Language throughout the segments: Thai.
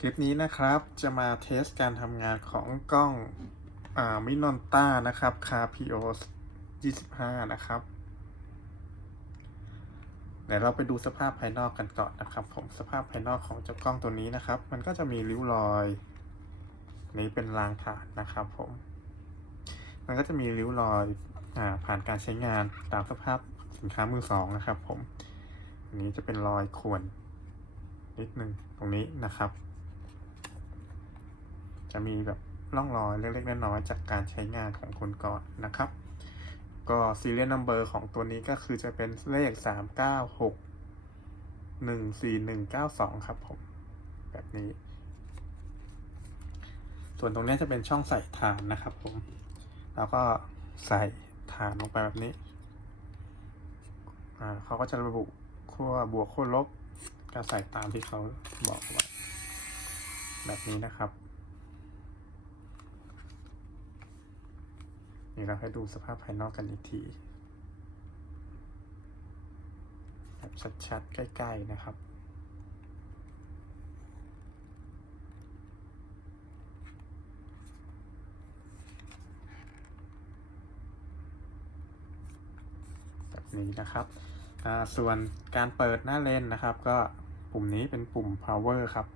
คลิปนี้นะครับจะมาเทสการทำงานของกล้องอมินอนต้านะครับคา PO 25 นะครับเดี๋ยวเราไปดูสภาพภายนอกกันก่อนนะครับ ผมสภาพภายนอกของเจ้ากล้องตัวนี้นะครับ มันก็จะมีริ้วรอย นี้เป็นรางผ่านนะครับ ผม มันก็จะมีริ้วรอยอผ่านการใช้งานตามสภาพสินค้ามือสองนะครับ ผมอันนี้จะเป็นรอยข่วนนิดนึงตรงนี้นะครับ จะมีแบบร่องรอยเล็กๆน้อยๆจากการใช้งานของคนก่อนนะครับ ก็ serial number ของตัวนี้ก็คือจะเป็นเลข 3 9 6 1 4 1 9 2 ครับผม แบบนี้ ส่วนตรงนี้จะเป็นช่องใส่ฐานนะครับผม แล้วก็ใส่ฐานลงไปแบบนี้ เขาก็จะระบุขั้วบวกขั้วลบก็ใส่ตามที่เขาบอกไว้แบบนี้นะครับ นี่เราให้ดูสภาพภายนอกกันอีกทีแบบชัดๆ ใกล้ๆนะครับ แบบนี้นะครับอ่าส่วนการเปิดหน้าเลนนะครับ ก็ปุ่มนี้เป็นปุ่ม power ครับ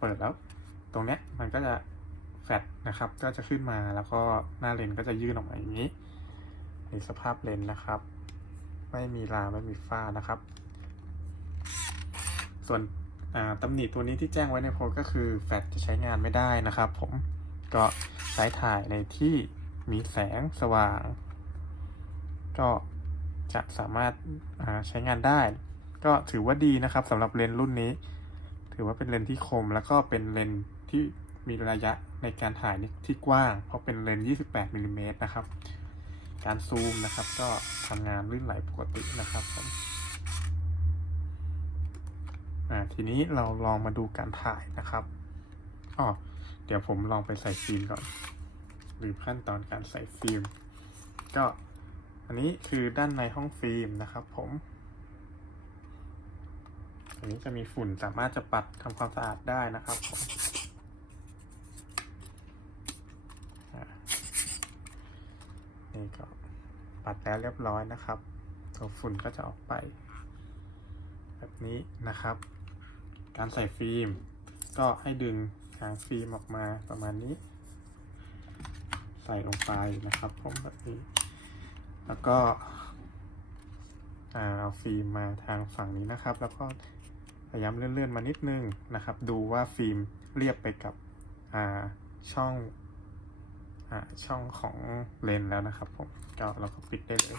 เปิดแล้ว ตรงเนี้ยมันก็จะ แฟลชนะครับ ก็จะขึ้นมาแล้วก็หน้าเลนก็จะยื่นออกมาอย่างนี้ในสภาพเลนนะครับ ไม่มีราไม่มีฝ้านะครับ ส่วนตำหนิตัวนี้ที่แจ้งไว้ในโพสก็คือแฟลชจะใช้งานไม่ได้นะครับ ผมก็ใช้ถ่ายในที่มีแสงสว่าง ก็จะสามารถาใช้งานได้ ก็ถือว่าดีนะครับสำหรับเลนส์รุ่นนี้ ถือว่าเป็นเลนส์ที่คมแล้วก็เป็นเลนส์ที่ มีระยะในการถ่ายที่กว้าง เพราะเป็นเลนส์28มิลลิเมตรนะครับ การซูมนะครับก็ทำงานลื่นไหลปกตินะครับผมทีนี้เราลองมาดูการถ่ายนะครับอ๋อเดี๋ยวผมลองไปใส่ฟิล์มก่อน หรือขั้นตอนการใส่ฟิล์ม ก็อันนี้คือด้านในห้องฟิล์มนะครับผม อันนี้จะมีฝุ่นสามารถจะปัดทำความสะอาดได้นะครับผมอ่า นี่ก็ปัดแล้วเรียบร้อยนะครับ ตัวฝุ่นก็จะออกไป แบบนี้นะครับ การใส่ฟิล์ม ก็ให้ดึงหางฟิล์มออกมาประมาณนี้ ใส่ลงไปนะครับผมแบบนี้ แล้วก็เอาฟิล์มมาทางฝั่งนี้นะครับ แล้วก็พยายามเลื่อนๆมานิดนึงนะครับ ดูว่าฟิล์มเรียบไปกับช่อง ช่องของเลนส์แล้วนะครับผมก็เราก็ปิดได้เลย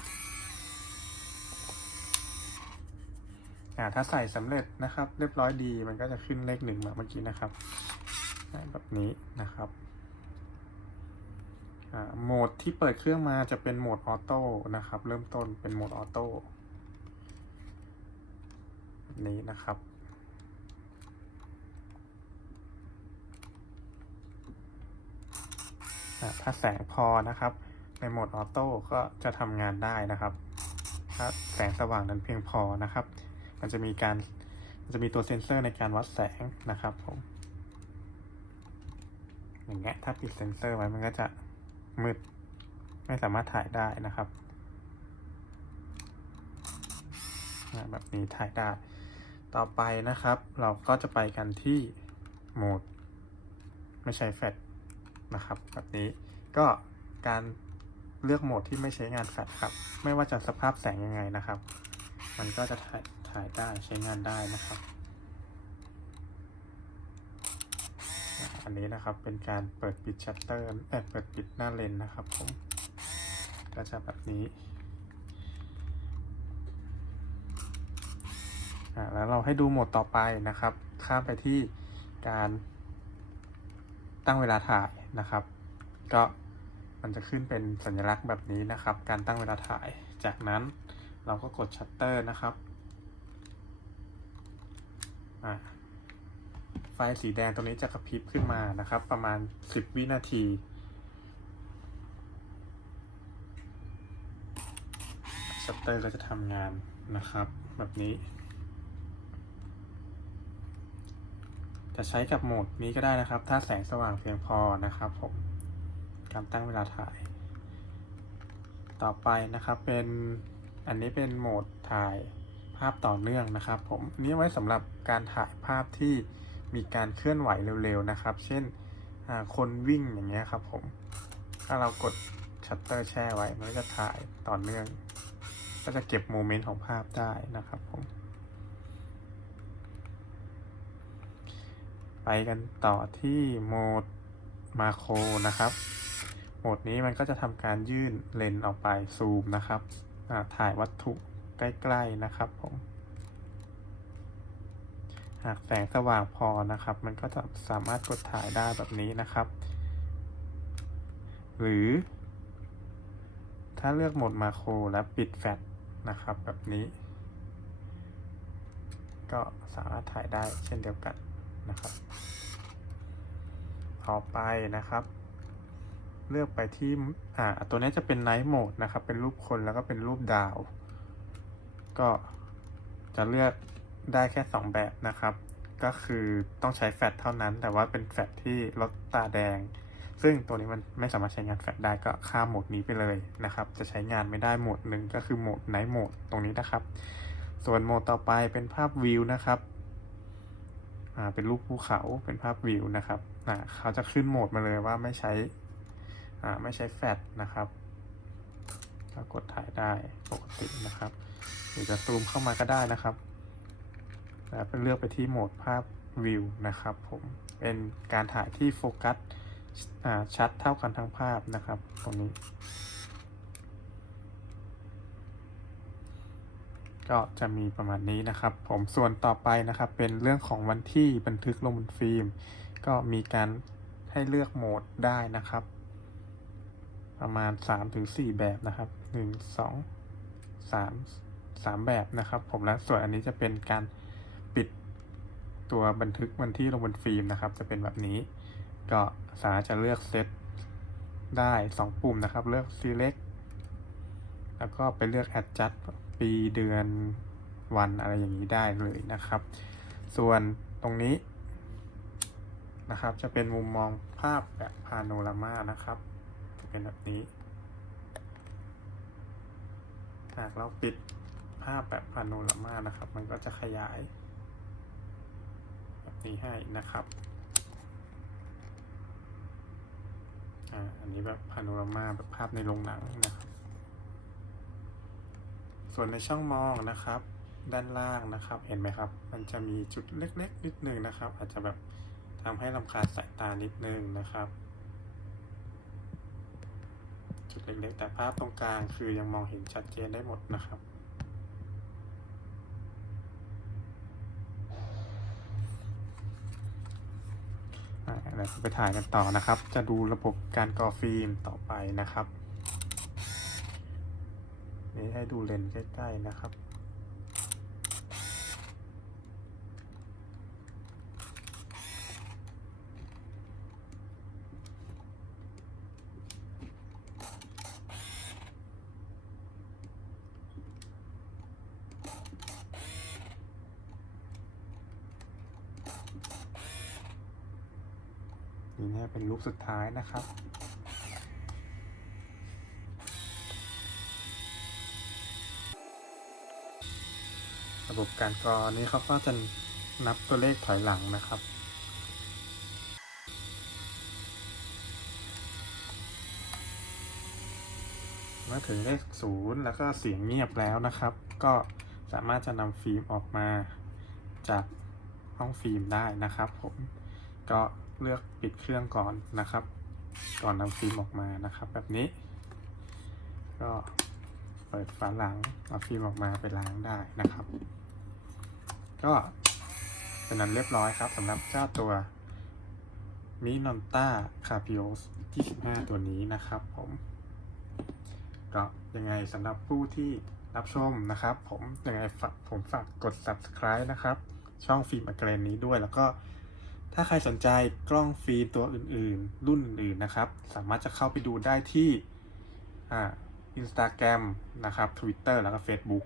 อ่าถ้าใส่สำเร็จนะครับ เรียบร้อยดีมันก็จะขึ้นเลขหนึ่งมาเมื่อกี้นะครับแบบนี้นะครับอ่าโหมดที่เปิดเครื่องมาจะเป็นโหมดออโต้นะครับ เริ่มต้นเป็นโหมดออโต้นี้นะครับอ่า ถ้าแสงพอนะครับ ในโหมดออโต้ก็จะทำงานได้นะครับ ถ้าแสงสว่างนั้นเพียงพอนะครับ มันจะมีการมันจะมีตัวเซ็นเซอร์ในการวัดแสงนะครับผมอย่างเงี้ยถ้าปิดเซ็นเซอร์ไว้มันก็จะมืดไม่สามารถถ่ายได้นะครับแบบนี้ถ่ายได้ ต่อไปนะครับ เราก็จะไปกันที่โหมด ไม่ใช้แฟลช นะครับแบบนี้ก็การเลือกโหมดที่ไม่ใช้งานแฟลชครับ ไม่ว่าจะสภาพแสงยังไงนะครับ มันก็จะถ่ายถ่ายได้ใช้งานได้นะครับ อันนี้นะครับเป็นการเปิดปิดชัตเตอร์เออเปิดปิดหน้าเลนส์นะครับผมก็จะแบบนี้แล้วเราให้ดูโหมดต่อไปนะครับ ข้ามไปที่การตั้งเวลาถ่าย นะครับ ก็มันจะขึ้นเป็นสัญลักษณ์แบบนี้นะครับ การตั้งเวลาถ่าย จากนั้นเราก็กดชัตเตอร์นะครับไฟสีแดงตรงนี้จะกระพริบขึ้นมานะครับ ประมาณ 10 วินาทีชัตเตอร์ก็จะทำงานนะครับ แบบนี้ จะใช้กับโหมดนี้ก็ได้นะครับ ถ้าแสงสว่างเพียงพอนะครับผมการตั้งเวลาถ่าย ต่อไปนะครับเป็นอันนี้เป็นโหมดถ่ายภาพต่อเนื่องนะครับ ผมนี้ไว้สำหรับการถ่ายภาพที่มีการเคลื่อนไหวเร็วๆนะครับ เช่นคนวิ่งอย่างเงี้ยครับผม ถ้าเรากดชัตเตอร์แช่ไว้ มันก็จะถ่ายต่อเนื่อง ก็จะเก็บโมเมนต์ของภาพได้นะครับผม ไปกันต่อที่โหมดมาโครนะครับ โหมดนี้มันก็จะทำการยื่นเลนส์ออกไปซูมนะครับ ถ่ายวัตถุใกล้ๆนะครับผม หากแสงสว่างพอนะครับ มันก็จะสามารถกดถ่ายได้แบบนี้นะครับ หรือ ถ้าเลือกโหมดมาโครและปิดแฟลชนะครับแบบนี้ ก็สามารถถ่ายได้เช่นเดียวกัน นะครับ ต่อไปนะครับ เลือกไปที่อ่าตัวนี้จะเป็นไนท์โหมดนะครับ เป็นรูปคนแล้วก็เป็นรูปดาว ก็จะเลือกได้แค่ 2 แบบนะครับ ก็คือต้องใช้แฟลชเท่านั้น แต่ว่าเป็นแฟลชที่ลดตาแดง ซึ่งตัวนี้มันไม่สามารถใช้งานแฟลชได้ก็ข้ามโหมดนี้ไปเลยนะครับ จะใช้งานไม่ได้โหมดหนึ่งก็คือโหมดไนท์โหมดตรงนี้นะครับ ส่วนโหมดต่อไปเป็นภาพวิวนะครับ เป็นรูปภูเขาเป็นภาพวิวนะครับอ่าเขาจะขึ้นโหมดมาเลยว่าไม่ใช้อ่าไม่ใช้แฟลชนะครับก็กดถ่ายได้ปกตินะครับหรือจะซูมเข้ามาก็ได้นะครับแล้วเลือกไปที่โหมดภาพวิวนะครับผมเป็นการถ่ายที่โฟกัสอ่าชัดเท่ากันทั้งภาพนะครับตรงนี้ ก็จะมีประมาณนี้นะครับ ผมส่วนต่อไปนะครับ เป็นเรื่องของวันที่บันทึกลงบนฟิล์ม ก็มีการให้เลือกโหมดได้นะครับ ประมาณ 3-4 แบบนะครับ 1 2 3 3 แบบนะครับ ผมและส่วนอันนี้จะเป็นการปิดตัวบันทึกวันที่ลงบนฟิล์มนะครับ จะเป็นแบบนี้ ก็สามารถจะเลือกเซตได้ 2 ปุ่มนะครับ เลือก select แล้วก็ไปเลือก adjust ปีเดือนวันอะไรอย่างนี้ได้เลยนะครับ ส่วนตรงนี้นะครับ จะเป็นมุมมองภาพแบบพาโนรามานะครับจะเป็นแบบนี้ หากเราปิดภาพแบบพาโนรามานะครับ มันก็จะขยาย แบบนี้ให้นะครับอ่าอันนี้แบบพาโนรามาแบบภาพในโรงหนังนะครับ ส่วนในช่องมองนะครับ ด้านล่างนะครับ เห็นไหมครับ มันจะมีจุดเล็กๆ นิดนึงนะครับ อาจจะแบบทำให้ลำคาญสายตานิดนึงนะครับ จุดเล็กๆ แต่ภาพตรงกลางคือยังมองเห็นชัดเจนได้หมดนะครับอ่าเดี๋ยวเราไปถ่ายกันต่อนะครับ จะดูระบบการกรอฟิล์มต่อไปนะครับ นี่ให้ดูเลนใกล้ๆนะครับ นี่เนี่ยเป็นรูปสุดท้ายนะครับ ระบบการกรอนี้เขาก็จะนับตัวเลขถอยหลังนะครับ เมื่อถึงเลขศูนย์แล้วก็เสียงเงียบแล้วนะครับ ก็สามารถจะนำฟิล์มออกมาจากห้องฟิล์มได้นะครับ ผมก็เลือกปิดเครื่องก่อนนะครับ ก่อนนำฟิล์มออกมานะครับ แบบนี้ ก็เปิดฝาหลังเอาฟิล์มออกมาไปล้างได้นะครับ ก็เป็นนั้นเรียบร้อยครับสำหรับเจ้าตัวมินอนต้าคาพิโอส25 ตัวนี้นะครับผมก็ยังไงสำหรับผู้ที่รับชมนะครับผมยังไงฝากผมฝากกด subscribe นะครับ ช่องฟิล์มอเกรนนี้ด้วยแล้วก็ถ้าใครสนใจกล้องฟิล์มตัวอื่นๆ รุ่นอื่นๆนะครับ สามารถจะเข้าไปดูได้ที่อ่า Instagram นะครับ Twitter แล้วก็ Facebook